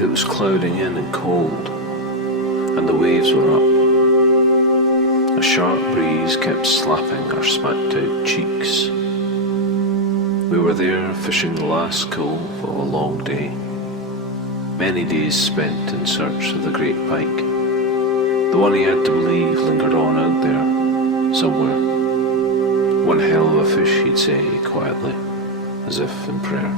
It was clouding in and cold, and the waves were up. A sharp breeze kept slapping our smacked-out cheeks. We were there fishing the last cove of a long day. Many days spent in search of the great pike. The one he had to believe lingered on out there, somewhere. One hell of a fish, he'd say quietly, as if in prayer.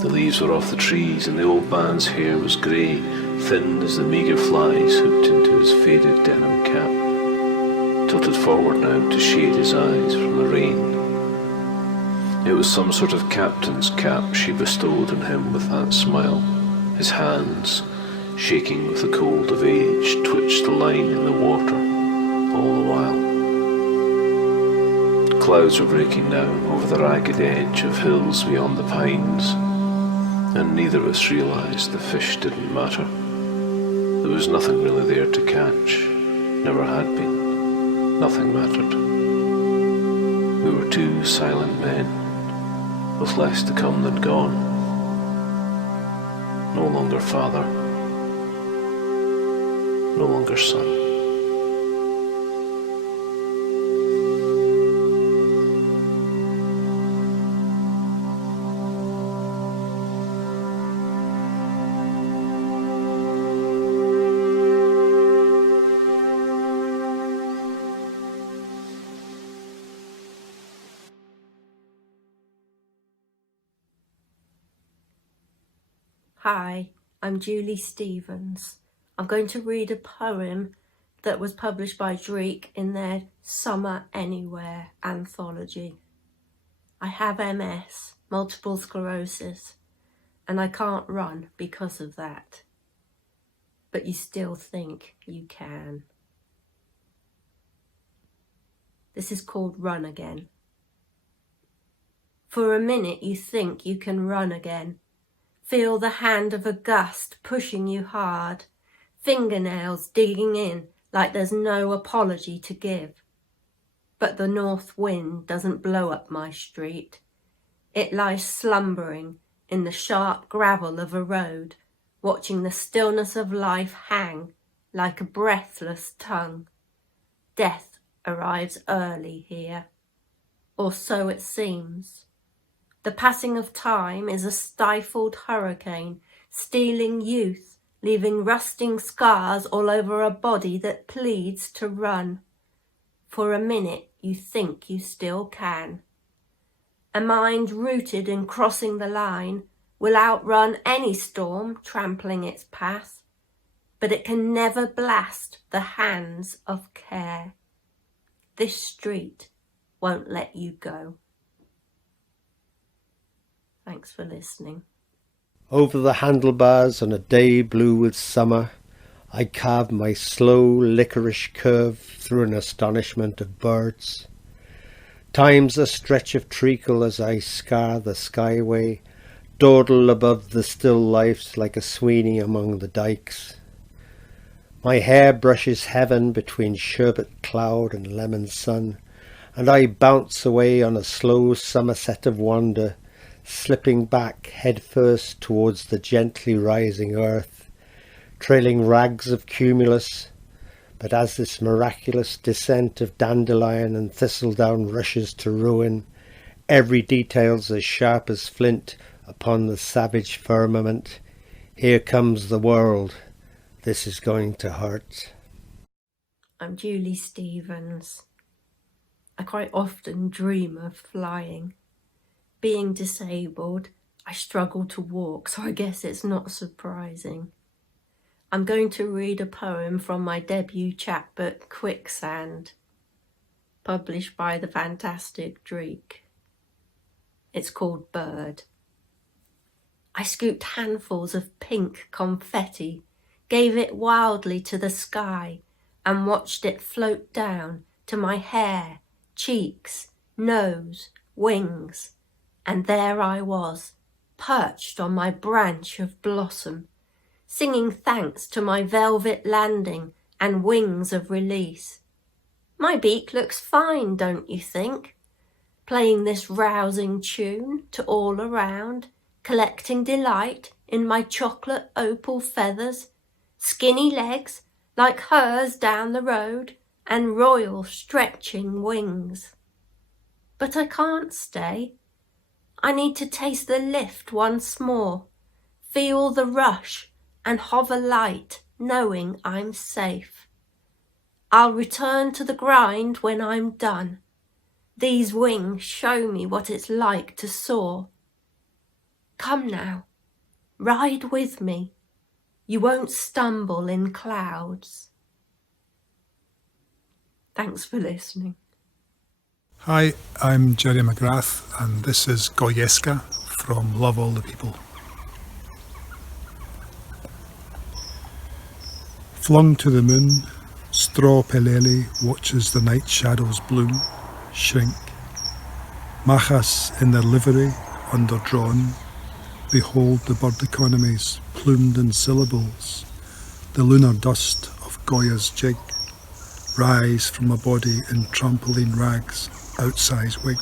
The leaves were off the trees, and the old man's hair was grey, thin as the meagre flies hooked into his faded denim cap, tilted forward now to shade his eyes from the rain. It was some sort of captain's cap she bestowed on him with that smile. His hands, shaking with the cold of age, twitched the line in the water all the while. Clouds were breaking down over the ragged edge of hills beyond the pines, and neither of us realised the fish didn't matter. There was nothing really there to catch, never had been. Nothing mattered. We were two silent men, with less to come than gone. No longer father, no longer son. Hi, I'm Julie Stevens. I'm going to read a poem that was published by Dreich in their Summer Anywhere anthology. I have MS, multiple sclerosis, and I can't run because of that. But you still think you can. This is called Run Again. For a minute you think you can run again. Feel the hand of a gust pushing you hard, fingernails digging in like there's no apology to give. But the north wind doesn't blow up my street. It lies slumbering in the sharp gravel of a road, watching the stillness of life hang like a breathless tongue. Death arrives early here, or so it seems. The passing of time is a stifled hurricane, stealing youth, leaving rusting scars all over a body that pleads to run. For a minute you think you still can. A mind rooted in crossing the line will outrun any storm trampling its path, but it can never blast the hands of care. This street won't let you go. Thanks for listening. Over the handlebars on a day blue with summer, I carved my slow licorice curve through an astonishment of birds. Time's a stretch of treacle as I scar the skyway, dawdle above the still lifes like a Sweeney among the dikes. My hair brushes heaven between sherbet cloud and lemon sun, and I bounce away on a slow somerset of wonder, slipping back headfirst towards the gently rising earth, trailing rags of cumulus. But as this miraculous descent of dandelion and thistledown rushes to ruin, every detail's as sharp as flint upon the savage firmament. Here comes the world. This is going to hurt. I'm Julie Stevens. I quite often dream of flying. Being disabled, I struggle to walk, so I guess it's not surprising. I'm going to read a poem from my debut chapbook, Quicksand, published by the fantastic Dreich. It's called Bird. I scooped handfuls of pink confetti, gave it wildly to the sky, and watched it float down to my hair, cheeks, nose, wings. And there I was, perched on my branch of blossom, singing thanks to my velvet landing and wings of release. My beak looks fine, don't you think? Playing this rousing tune to all around, collecting delight in my chocolate opal feathers, skinny legs like hers down the road, and royal stretching wings. But I can't stay. I need to taste the lift once more, feel the rush and hover light, knowing I'm safe. I'll return to the grind when I'm done. These wings show me what it's like to soar. Come now, ride with me. You won't stumble in clouds. Thanks for listening. Hi, I'm Gerry McGrath, and this is Goyeska from Love All the People. Flung to the moon, straw pelele watches the night shadows bloom, shrink. Machas in their livery, underdrawn, behold the bird economies, plumed in syllables, the lunar dust of Goya's jig, rise from a body in trampoline rags, outsize wig.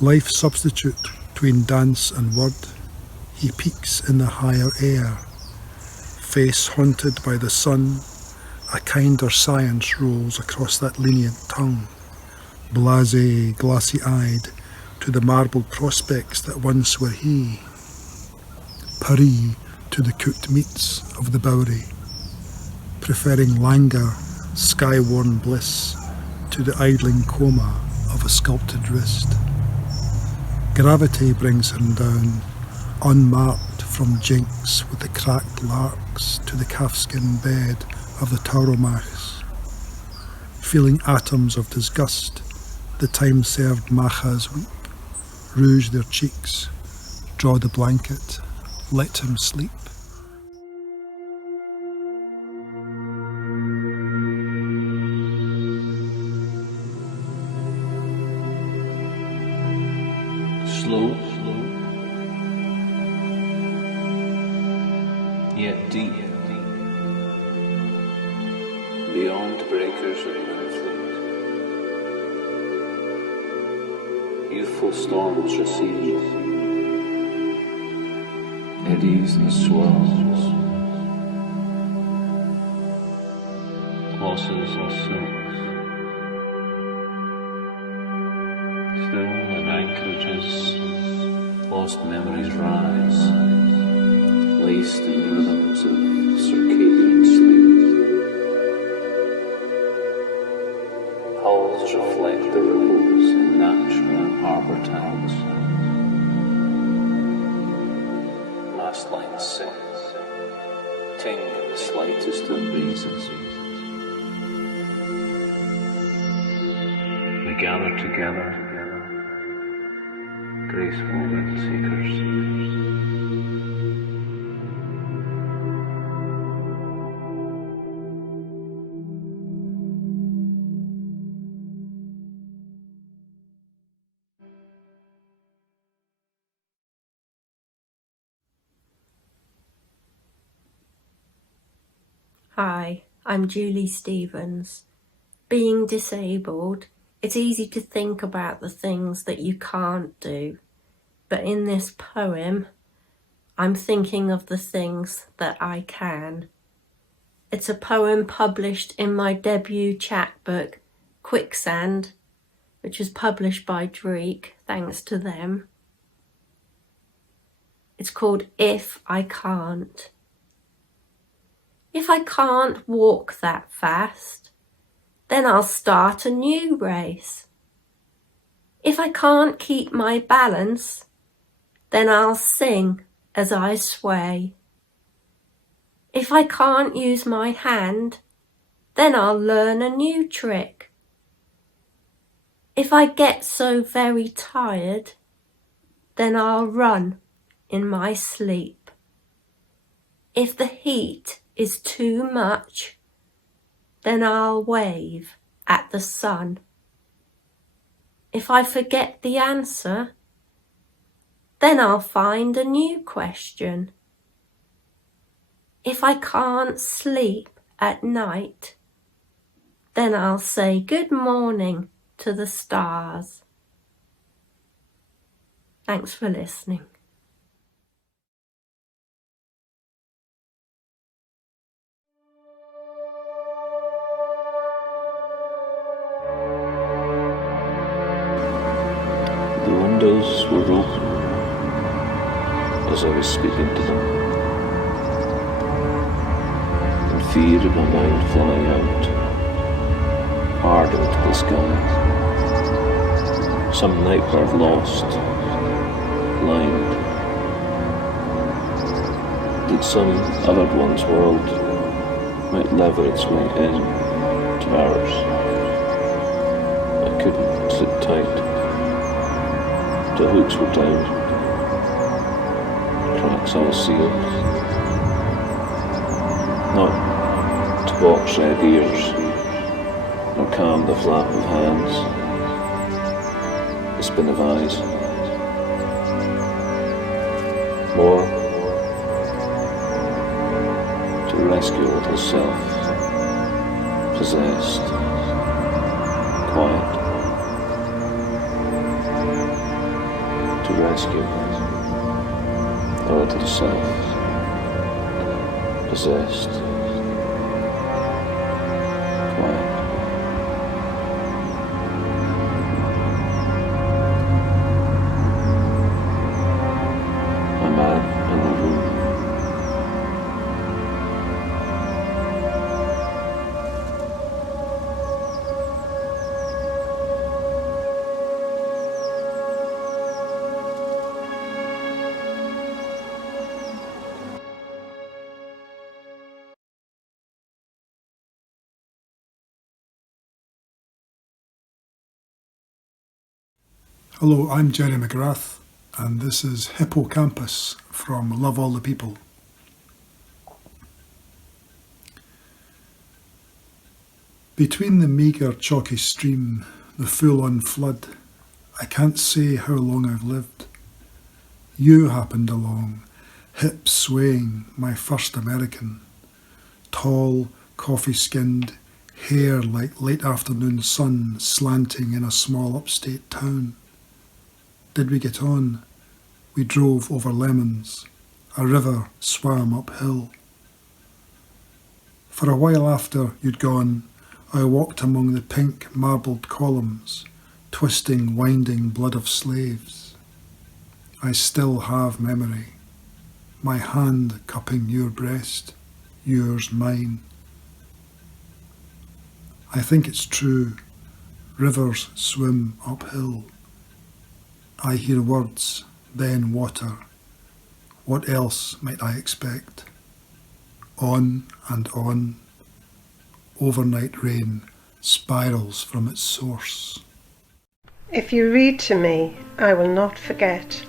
Life substitute between dance and word, he peaks in the higher air, face haunted by the sun, a kinder science rolls across that lenient tongue, blasé, glassy-eyed, to the marbled prospects that once were he, Paris to the cooked meats of the Bowery, preferring languor, sky-worn bliss, to the idling coma of a sculpted wrist. Gravity brings him down, unmarked from jinx with the cracked larks to the calfskin bed of the tauromachs. Feeling atoms of disgust, the time-served machas weep, rouge their cheeks, draw the blanket, let him sleep. Slow, yet deep, beyond breakers of conflict. Youthful storms recede, eddies and swirls, glosses and silks. Still in anchorages, lost memories rise, laced in rhythms of circadian sleep. Hulls reflect the ripples in natural harbour towns. Mast lines sing, ting in the slightest of breezes. We gather together, graceful wind seekers. Hi, I'm Julie Stevens. Being disabled, it's easy to think about the things that you can't do. But in this poem, I'm thinking of the things that I can. It's a poem published in my debut chapbook, Quicksand, which was published by Dreich, thanks to them. It's called If I Can't. If I can't walk that fast, then I'll start a new race. If I can't keep my balance, then I'll sing as I sway. If I can't use my hand, then I'll learn a new trick. If I get so very tired, then I'll run in my sleep. If the heat is too much, then I'll wave at the sun. If I forget the answer, then I'll find a new question. If I can't sleep at night, then I'll say good morning to the stars. Thanks for listening. because I was speaking to them, and fear in my mind flying out, hard into the sky. Some night bird lost, blind. That some other one's world might lever its way in to ours. I couldn't sit tight. The hooks were down, cracks all sealed. Not to box red ears, nor calm the flap of hands, the spin of eyes. More to rescue a little self, possessed, quiet. To rescue a little self, possessed, quiet. A man in a room. Hello, I'm Gerry McGrath, and this is Hippocampus from Love All the People. Between the meagre chalky stream, the full-on flood, I can't say how long I've lived. You happened along, hips swaying, my first American. Tall, coffee-skinned, hair like late afternoon sun slanting in a small upstate town. Did we get on? We drove over lemons. A river swam uphill. For a while after you'd gone, I walked among the pink marbled columns, twisting, winding blood of slaves. I still have memory. My hand cupping your breast, yours mine. I think it's true. Rivers swim uphill. I hear words, then water. What else might I expect? On and on. Overnight rain spirals from its source. If you read to me, I will not forget.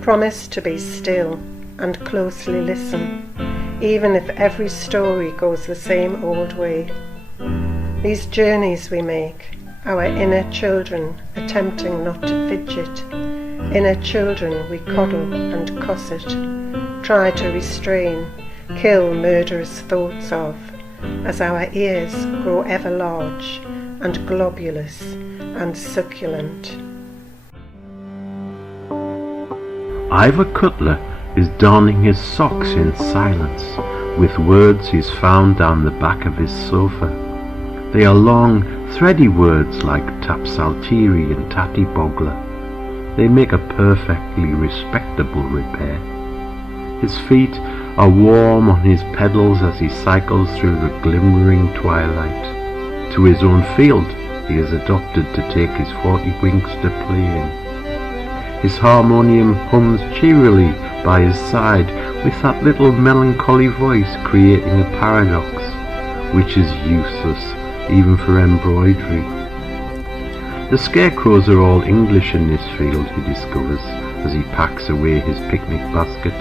Promise to be still and closely listen, even if every story goes the same old way. These journeys we make, our inner children attempting not to fidget, inner children we coddle and cosset, try to restrain, kill murderous thoughts of, as our ears grow ever large and globulous and succulent. Ivor Cutler is donning his socks in silence, with words he's found down the back of his sofa. They are long, thready words like tapsaltiri and tattybogler. They make a perfectly respectable repair. His feet are warm on his pedals as he cycles through the glimmering twilight. To his own field he has adopted to take his 40 winks to playing. His harmonium hums cheerily by his side with that little melancholy voice creating a paradox, which is useless even for embroidery. The scarecrows are all English in this field, he discovers, as he packs away his picnic basket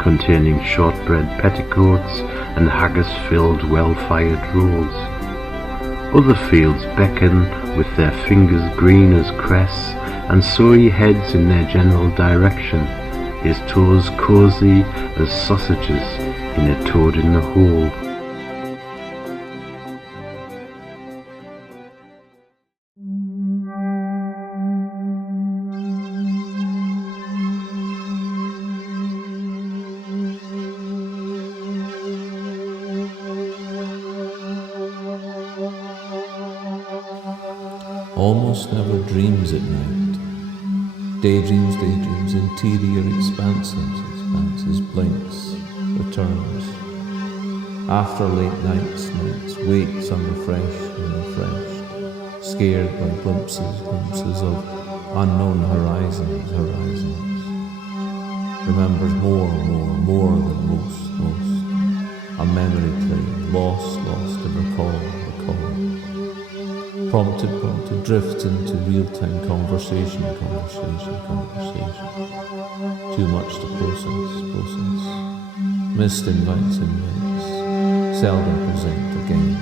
containing shortbread petticoats and haggis-filled well-fired rolls. Other fields beckon with their fingers green as cress, and so he heads in their general direction, his toes cosy as sausages in a toad in the hole. Almost never dreams at night. Daydreams, interior expanses, circumstances, blinks, returns. After late nights, waits unrefreshed and refreshed, scared by glimpses of unknown horizons. Remembers more than most. A memory train, lost to recall. Prompted, drift into real-time conversation. Too much to process. Missed invites, seldom present again.